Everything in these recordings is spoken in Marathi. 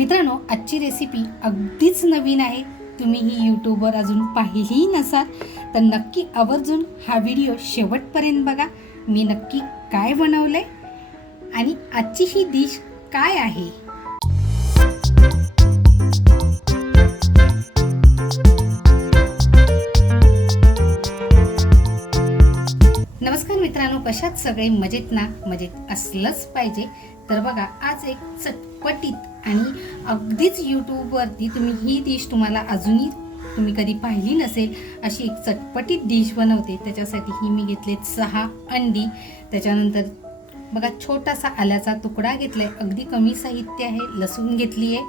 मित्रांनो, आजची रेसिपी अगदीच नवीन आहे. तुम्ही ही यूट्यूबवर अजून पाहिलीही नसाल तर नक्की आवर्जून हा व्हिडिओ शेवटपर्यंत बघा. मी नक्की काय बनवलंय आणि आजची ही डिश काय आहे. नमस्कार मित्रांनो, कशात सगळे मजेत ना? मजेत असलंच पाहिजे. तर बघा, आज एक चटपटीत आणि अगदीच यूट्यूबवरती तुम्ही ही डिश तुम्हाला अजूनही तुम्ही कधी पाहिली नसेल अशी एक चटपटीत डिश बनवते. त्याच्यासाठी ही मी घेतले 6 अंडी. त्याच्यानंतर बघा, छोटासा आल्याचा तुकडा घेतलाय, अगदी कमी साहित्य आहे. लसूण घेतली आहे,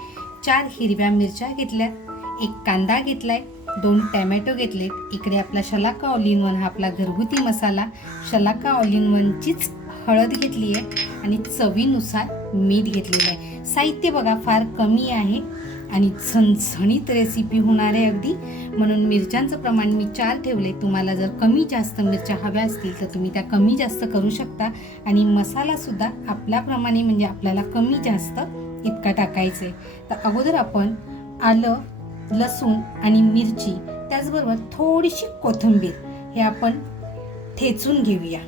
4 हिरव्या मिरच्या घेतल्या, 1 कांदा घेतलाय, 2 टॅमॅटो घेतलेत. इकडे आपला शलाका ऑल इन वन हा आपला घरगुती मसाला, शलाका ऑल इन वनचीच हळद घेतली आहे आणि चवीनुसार मीठ घेतलेलं आहे. साहित्य बघा फार कमी आहे आणि झणझणीत रेसिपी होणार आहे अगदी. म्हणून मिरच्यांचं प्रमाण मी 4 ठेवले. तुम्हाला जर कमी जास्त मिरच्या हव्या असतील तर तुम्ही त्या कमी जास्त करू शकता. आणि मसालासुद्धा आपल्याप्रमाणे, म्हणजे आपल्याला कमी जास्त इतका टाकायचं आहे. तर अगोदर आपण आलं, लसूण आणि मिरची, त्याचबरोबर थोडीशी कोथिंबीर हे आपण ठेचून घेऊया.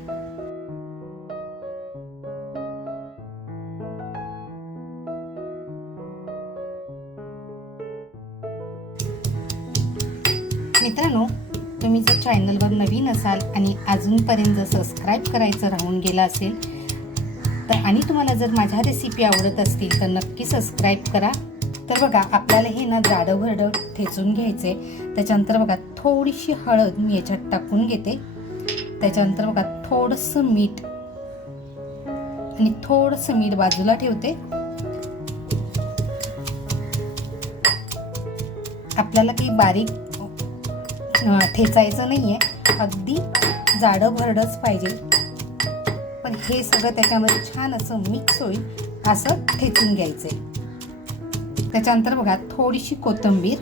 मित्रांनो, तुम्ही जर चॅनलवर नवीन असाल आणि अजूनपर्यंत जर सबस्क्राईब करायचं राहून गेलं असेल तर, आणि तुम्हाला जर माझ्या रेसिपी आवडत असतील तर नक्की सबस्क्राईब करा. तर बघा, आपल्याला हे ना जाडं भरडं ठेचून घ्यायचे. त्याच्यानंतर बघा, थोडीशी हळद मी याच्यात टाकून घेते. त्याच्यानंतर बघा, थोडंसं मीठ आणि थोडंसं मीठ बाजूला ठेवते. आपल्याला काही बारीक ठेचायचं नाहीये, अगदी जाडं भरडच पाहिजे. पण हे सगळं त्याच्यामध्ये छान असं मिक्स होईल असं ठेचून घ्यायचंय. त्याच्यानंतर बघा, थोडीशी कोथिंबीर,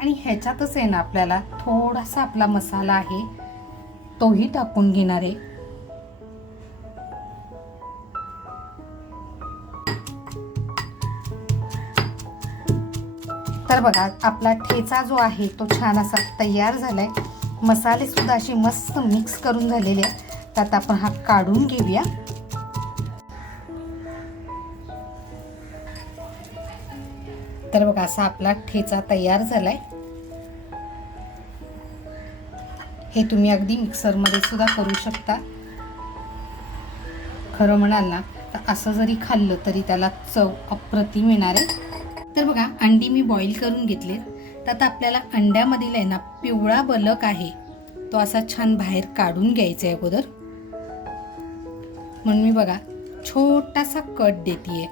आणि ह्याच्यातच आहे ना आपल्याला थोडासा आपला मसाला आहे तोही टाकून घेणार आहे. तर बघा, आपला ठेचा जो आहे तो छान असा तयार झालाय. मसाले सुद्धा असे मस्त मिक्स करून झालेले आहेत. तर आता आपण हा काढून घेऊया. तर बघा, असा आपला ठेचा तयार झालाय. हे तुम्ही अगदी मिक्सरमध्ये सुद्धा करू शकता. खरं म्हणाल ना तर असं जरी खाल्लं तरी त्याला चव अप्रतिम येणार आहे. तर बघा, अंडी मी बॉईल करून घेतले. तर आता आपल्याला अंड्यामधील आहे ना पिवळा बलक आहे तो असा छान बाहेर काढून घ्यायचा आहे अगोदर. म्हणून मी बघा छोटासा कट देतीये.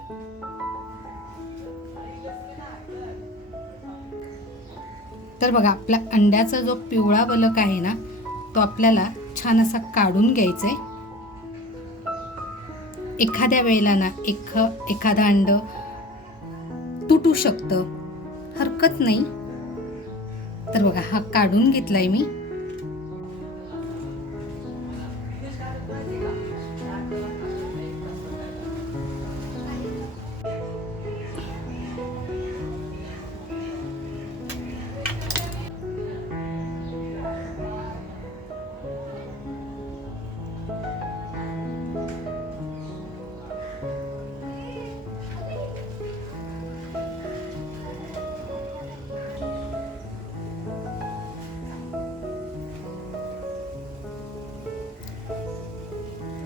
तर बघा, आपला अंड्याचा जो पिवळा बलक आहे ना तो आपल्याला छान असा काढून घ्यायचा आहे. एखाद्या वेळेला ना एखादं अंड तुटू शकतं, हरकत नाही. तर बघा, हा काढून घेतलाय मी.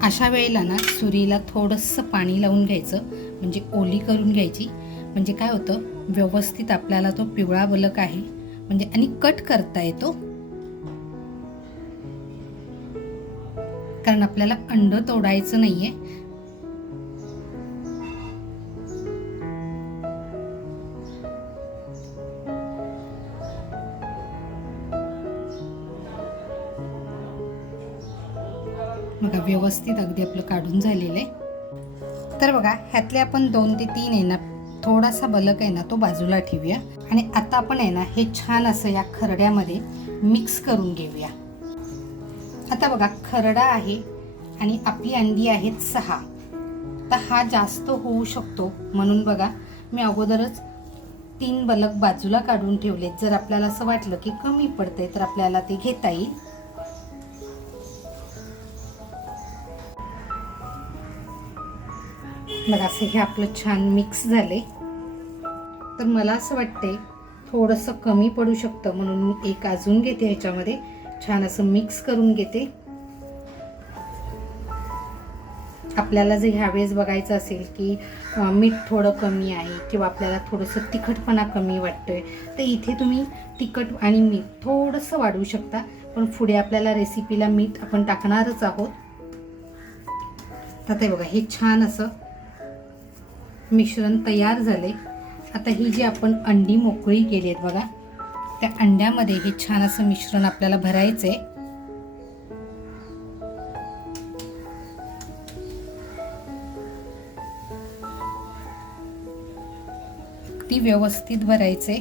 अशा वेळेला ना सुरीला थोडंसं पाणी लावून घ्यायचं, म्हणजे ओली करून घ्यायची. म्हणजे काय होतं, व्यवस्थित आपल्याला तो पिवळा बलक आहे म्हणजे आणि कट करता येतो. कारण आपल्याला अंड तोडायचं नाहीये. बघा, व्यवस्थित अगदी आपलं काढून झालेलं आहे. तर बघा, ह्यातले आपण 2 ते 3 आहे ना थोडासा बलक आहे ना तो बाजूला ठेवूया. आणि आता आपण आहे ना हे छान असं या खरड्यामध्ये मिक्स करून घेऊया. आता बघा खरडा आहे आणि आपली अंडी आहेत 6. तर हा जास्त होऊ शकतो म्हणून बघा मी अगोदरच 3 बलक बाजूला काढून ठेवलेत. जर आपल्याला असं वाटलं की कमी पडते तर आपल्याला ते घेता येईल. बघा असं हे आपलं छान मिक्स झाले. तर मला असं वाटतंय थोडंसं कमी पडू शकतं म्हणून मी एक अजून घेते. ह्याच्यामध्ये छान असं मिक्स करून घेते. आपल्याला जर ह्यावेळेस बघायचं असेल की मीठ थोडं कमी आहे किंवा आपल्याला थोडंसं तिखटपणा कमी वाटतोय तर इथे तुम्ही तिखट आणि मीठ थोडंसं वाढवू शकता. पण पुढे आपल्याला रेसिपीला मीठ आपण टाकणारच आहोत. तर ते बघा हे छान असं मिश्रण तयार झाले. आता ही जी आपण अंडी मोकळी केली आहेत बघा त्या अंड्यामध्ये हे छान असं मिश्रण आपल्याला भरायचंय. ती व्यवस्थित भरायचे.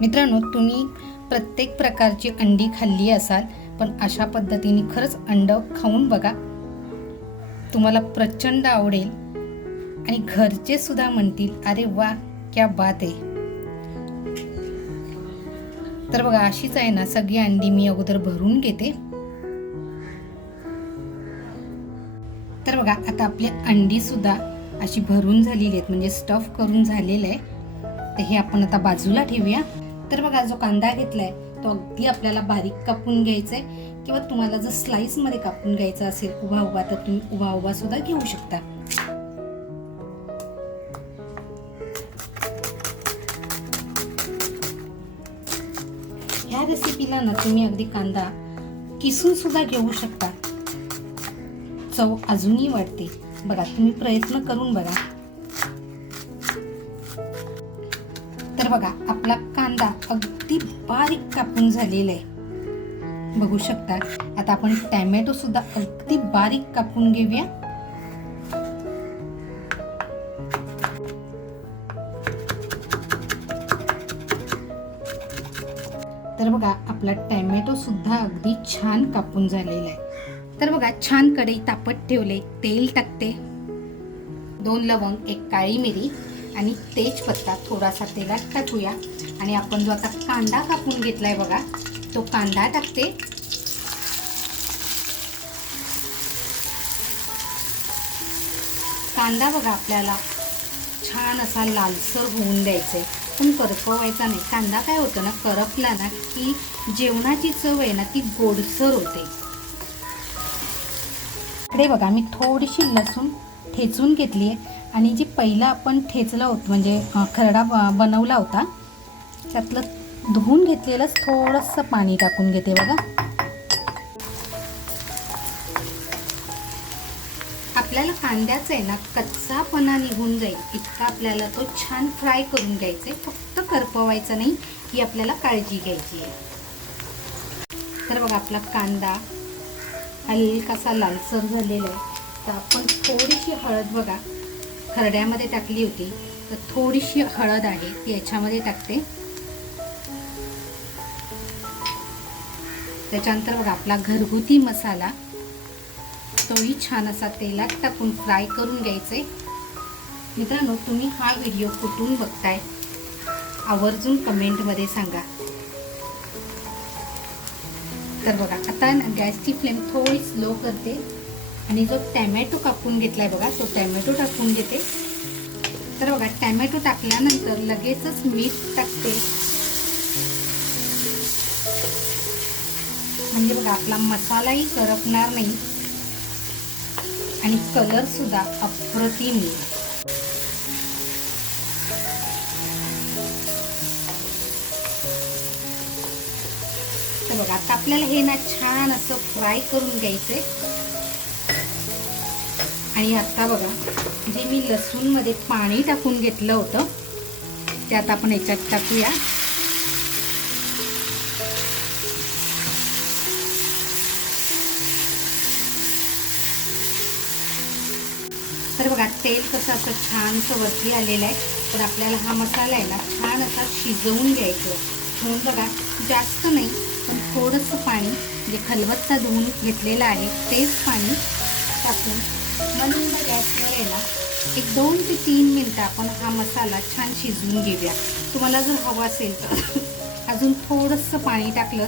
मित्रांनो तुम्ही प्रत्येक प्रकारची अंडी खाल्ली असाल पण अशा पद्धतीने खरंच अंड खाऊन बघा. तुम्हाला प्रचंड आवडेल आणि घरचे सुद्धा म्हणतील अरे वा क्या बात आहे. तर बघा अशीच आहे ना सगळी अंडी मी अगोदर भरून घेते. तर बघा आता आपली अंडी सुद्धा अशी भरून झालेली आहेत म्हणजे स्टफ करून झालेलं आहे. तर हे आपण आता बाजूला ठेवूया. तर बघा जो कांदा घेतलाय तो अगदी आपल्याला बारीक कापून घ्यायचा आहे किंवा तुम्हाला जर स्लाइस मध्ये कापून घ्यायचा असेल उभा उभा तर तुम्ही उभा उभा सुद्धा घेऊ शकता. ह्या रेसिपीला ना तुम्ही अगदी कांदा किसून सुद्धा घेऊ शकता. चव अजूनही वाढते. बघा तुम्ही प्रयत्न करून बघा. तर बघा आपला कांदा अगदी बारीक कापून झालेला आहे बघू शकता. आता आपण टॅमॅटो सुद्धा अगदी बारीक कापून घेऊया. तर बघा आपला टॅमॅटो सुद्धा अगदी छान कापून झालेला आहे. तर बघा छान कढई तापत ठेवले. तेल टाकते. 2 लवंग, 1 काळी मिरी आणि तेजपत्ता थोडासा तेलात टाकूया. आणि आपण जो आता कांदा कापून घेतलाय बघा तो कांदा टाकते. कांदा बघा आपल्याला छान असा लालसर होऊन द्यायचा आहे पण करपवायचा नाही. कांदा काय होतं ना करपला ना की जेवणाची चव आहे ना ती गोडसर होते. इकडे बघा मी थोडीशी लसूण ठेचून घेतली आहे आणि जी पहिला आपण ठेचला होता म्हणजे खरडा बनवला होता त्यातलं धुवून घेतलेलंच थोडंसं पाणी टाकून घेते बघा. आपल्याला कांद्याचा आहे ना कच्चापणा निघून जाईल इतका आपल्याला तो छान फ्राय करून घ्यायचा आहे. फक्त करपवायचा नाही ही आपल्याला काळजी घ्यायची आहे. तर बघा आपला कांदा हलकासा लालसर झालेला आहे. तर आपण थोडीशी हळद बघा खरड्यामध्ये टाकली होती तर थोडीशी हळद आहे ती याच्यामध्ये टाकते. त्याच्यानंतर बघा आपला घरगुती मसाला तोही छान असा तेलात टाकून फ्राय करून घ्यायचे. मित्रांनो तुम्ही हा व्हिडिओ कुठून बघताय आवर्जून कमेंटमध्ये सांगा. तर बघा आता गॅसची फ्लेम थोडी स्लो करते आणि जो टॅमॅटो कापून घेतलाय बघा तो टॅमॅटो टाकून घेते. तर बघा टॅमॅटो टाकल्यानंतर लगेचच मीठ टाकते म्हणजे बघा आपला मसालाही करपणार नाही आणि कलर सुद्धा अप्रतिम येईल. तर बघा आता आपल्याला हे ना छान असं फ्राय करून घ्यायचंय. आणि आता बघा जे मी लसूण मध्ये पाणी टाकून घेतलं होतं ते आता आपण याच्यात टाकूया. तर बघा तेल कसं असं छानसं वरती आलेलं आहे. तर आपल्याला हा मसाला आहे ना छान असा शिजवून घ्यायचा. म्हणून बघा जास्त नाही पण थोडंसं पाणी जे खलबत्ता धुवून घेतलेलं आहे तेच पाणी टाकून मंद गॅसवर आहे ना एक 2 ते 3 मिनटं आपण हा मसाला छान शिजवून घेऊया. तुम्हाला जर हवं असेल तर अजून थोडंसं पाणी टाकलं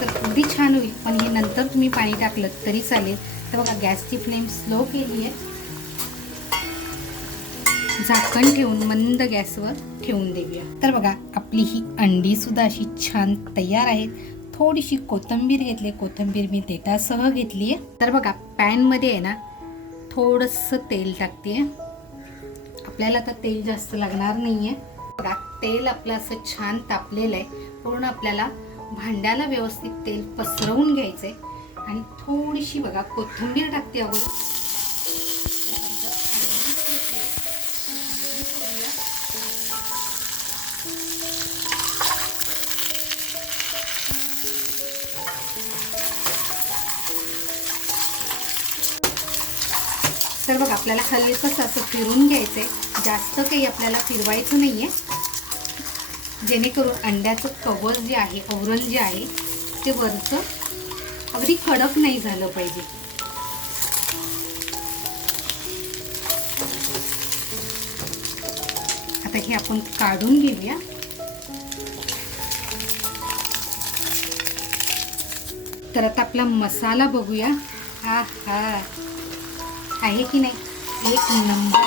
तर अगदी छान होईल, पण हे नंतर तुम्ही पाणी टाकलं तरी चालेल. तर बघा गॅसची फ्लेम स्लो केली आहे, झाकण ठेवून मंद गॅसवर ठेवून देऊया. तर बघा आपली ही अंडी सुद्धा अशी छान तयार आहेत. थोडीशी कोथिंबीर घेतली, कोथिंबीर मी देठासह घेतली आहे. तर बघा पॅनमध्ये आहे ना थोडंसं तेल टाकते. आपल्याला तर तेल जास्त लागणार नाहीये. बघा तेल आपलं असं छान तापलेलं आहे. पूर्ण आपल्याला भांड्याला व्यवस्थित तेल पसरवून घ्यायचंय आणि थोडीशी बघा कोथिंबीर टाकते अगोदर. तर बघा आपल्याला हलकंसं असं फिरून घ्यायचंय, जास्त काही आपल्याला फिरवायचं नाहीये, जेणेकरून अंड्याचं कवर जे आहे, आवरण जे आहे ते वरचं अगदी कडक नाही झालं पाहिजे. आता हे आपण काढून घेऊया. तर आता आपला मसाला बघूया. हा हा आहे की नाही, एक नंबर.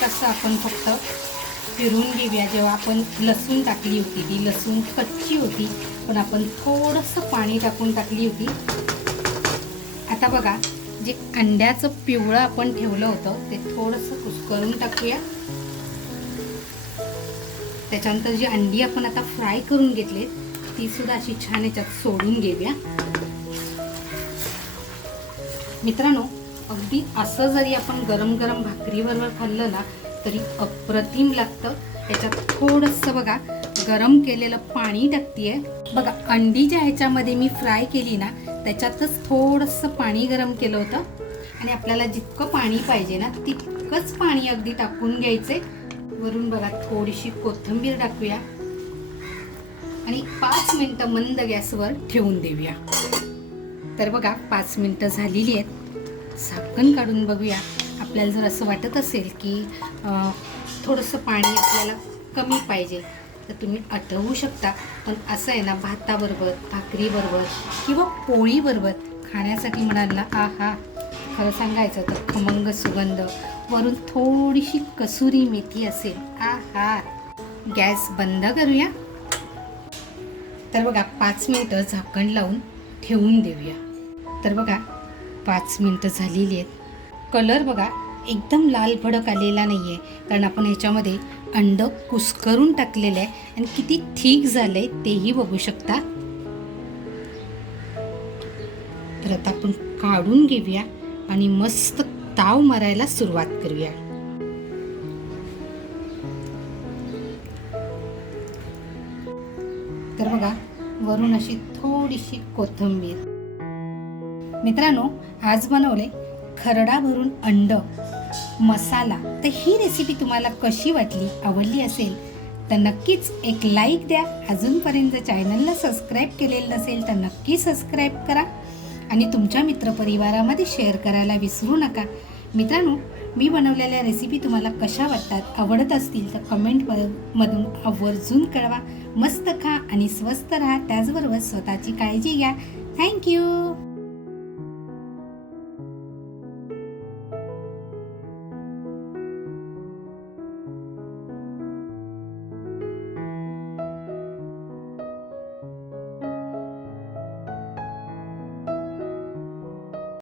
कसं आपण फक्त फिरून घेऊया. जेव्हा आपण लसूण टाकली होती ती लसूण कच्ची होती, पण आपण थोडंसं पाणी टाकून टाकली होती. आता बघा जे अंड्याचं पिवळं आपण ठेवलं होतं ते थोडंसं कुस्करून टाकूया. त्याच्यानंतर जी अंडी आपण आता फ्राय करून घेतली ती सुद्धा अशी छान याच्यात सोडून घेऊया. मित्रांनो अगदी असं जरी आपण गरम गरम भाकरीबरोबर खाल्लं ना तरी अप्रतिम लागतं. त्याच्यात थोडंसं बघा गरम केलेलं पाणी टाकतेय. बघा अंडी ज्या ह्याच्यामध्ये मी फ्राय केली ना त्याच्यातच थोडंसं पाणी गरम केलं होतं आणि आपल्याला जितकं पाणी पाहिजे ना तितकंच पाणी अगदी टाकून घ्यायचे. वरून बघा थोडीशी कोथिंबीर टाकूया आणि 5 मिनिटं मंद गॅसवर ठेवून देऊया. तर बघा 5 मिनिटं झालेली आहेत. झाकण काढून बघूया. आपल्याला जर असं वाटत असेल की थोडंसं पाणी आपल्याला कमी पाहिजे तर तुम्ही आटवू शकता. पण असं आहे ना भाताबरोबर, भाकरीबरोबर किंवा पोळीबरोबर खाण्यासाठी म्हणाल ना आहा, खरं सांगायचं तर खमंग सुगंध, वरून थोडीशी कसुरी मेथी असेल, आहा. गॅस बंद करूया. तर बघा 5 मिनिटं झाकण लावून ठेवून देऊया. तर बघा 5 मिनिटं झालेली आहेत. कलर बघा एकदम लाल भडक आलेला नाही आहे, कारण आपण ह्याच्यामध्ये अंड कुस्करून टाकलेलं आहे आणि किती थिक झालं आहे तेही बघू शकता. तर आता आपण काढून घेऊया आणि मस्त ताव मारायला सुरुवात करूया. तर बघा वरून अशी थोडीशी कोथिंबीर. मित्रांनो आज बनवले खरडा भरून अंड मसाला. तर ही रेसिपी तुम्हाला कशी वाटली, आवडली असेल तर नक्कीच एक लाईक द्या. अजूनपर्यंत चॅनलला सबस्क्राईब केलेलं नसेल तर नक्की सबस्क्राईब करा आणि तुमच्या मित्रपरिवारामध्ये शेअर करायला विसरू नका. मित्रांनो मी बनवलेल्या रेसिपी तुम्हाला कशा वाटतात, आवडत असतील तर कमेंटमधून आवर्जून कळवा. मस्त खा आणि स्वस्त राहा, त्याचबरोबर स्वतःची काळजी घ्या. थँक्यू.